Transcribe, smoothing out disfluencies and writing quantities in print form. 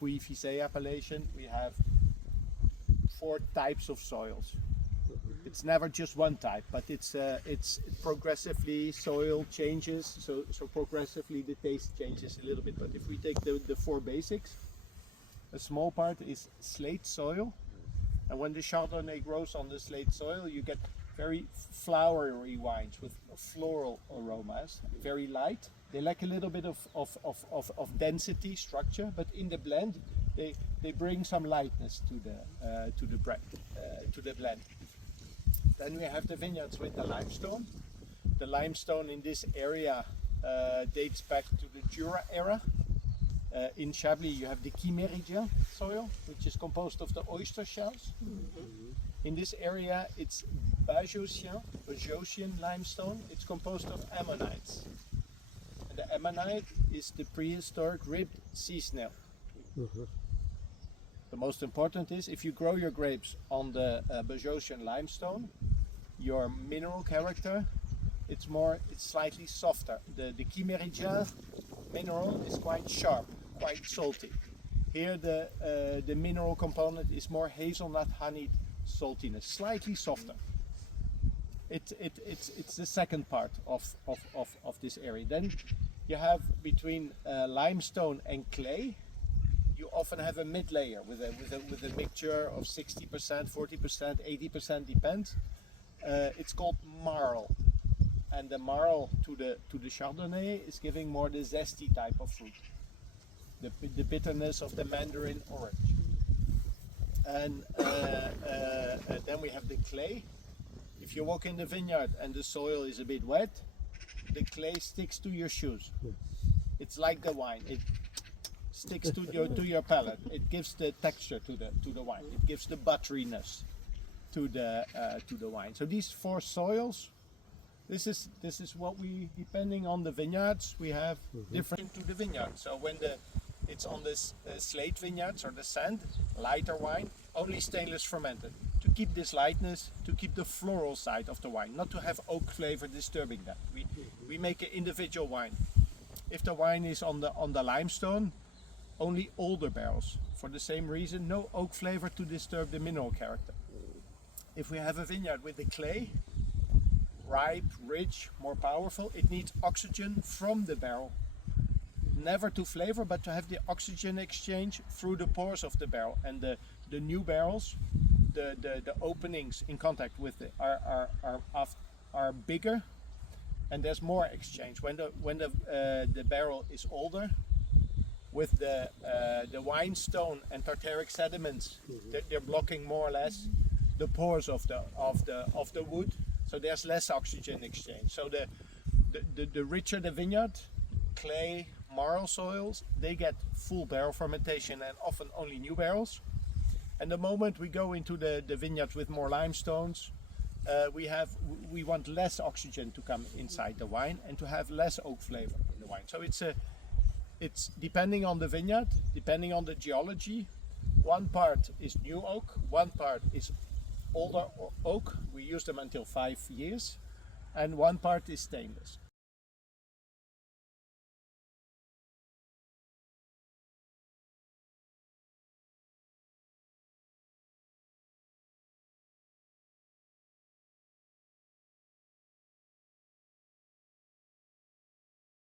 Pouilly-Fuisse appellation, we have 4 types of soils. It's never just one type, but it's progressively soil changes, so progressively the taste changes a little bit. But if we take the 4 basics, a small part is slate soil, and when the Chardonnay grows on the slate soil, you get very flowery wines with floral aromas, very light. They lack a little bit of density, structure, but in the blend, they bring some lightness to the blend. Then we have the vineyards with the limestone. The limestone in this area dates back to the Jura era. In Chablis you have the Quiméridien soil, which is composed of the oyster shells. In this area it's Bajocian limestone. It's composed of ammonites. And the ammonite is the prehistoric ribbed sea snail. The most important is if you grow your grapes on the Bajocian limestone, your mineral character, it's slightly softer. The Quiméridien mineral is quite sharp, quite salty. Here the mineral component is more hazelnut honeyed saltiness, slightly softer. It's the second part of this area. Then you have between limestone and clay, you often have a mid layer with a mixture of 60%, 40%, 80%, depends. It's called marl, and the marl to the Chardonnay is giving more the zesty type of fruit, the bitterness of the mandarin orange. And then we have the clay. If you walk in the vineyard and the soil is a bit wet, the clay sticks to your shoes. It's like the wine. It sticks to your palate. It gives the texture to the wine. It gives the butteriness to the wine. So these 4 soils, this is what we, depending on the vineyards, we have different to the vineyard. So when it's on this slate vineyards or the sand, lighter wine, only stainless fermented, to keep this lightness, to keep the floral side of the wine, not to have oak flavor disturbing that. We make an individual wine. If the wine is on the limestone, only older barrels. For the same reason, no oak flavor to disturb the mineral character. If we have a vineyard with the clay, ripe, rich, more powerful, it needs oxygen from the barrel. Never to flavor, but to have the oxygen exchange through the pores of the barrel. And the new barrels, the openings in contact with it are bigger, and there's more exchange. When the barrel is older, with the wine stone and tartaric sediments, they're blocking more or less the pores of the wood, so there's less oxygen exchange. So the richer the vineyard, clay, marl soils, they get full barrel fermentation and often only new barrels. And the moment we go into the vineyards with more limestones, we want less oxygen to come inside the wine and to have less oak flavor in the wine. So it's depending on the vineyard, depending on the geology. One part is new oak, one part is older oak. We use them until 5 years, and one part is stainless.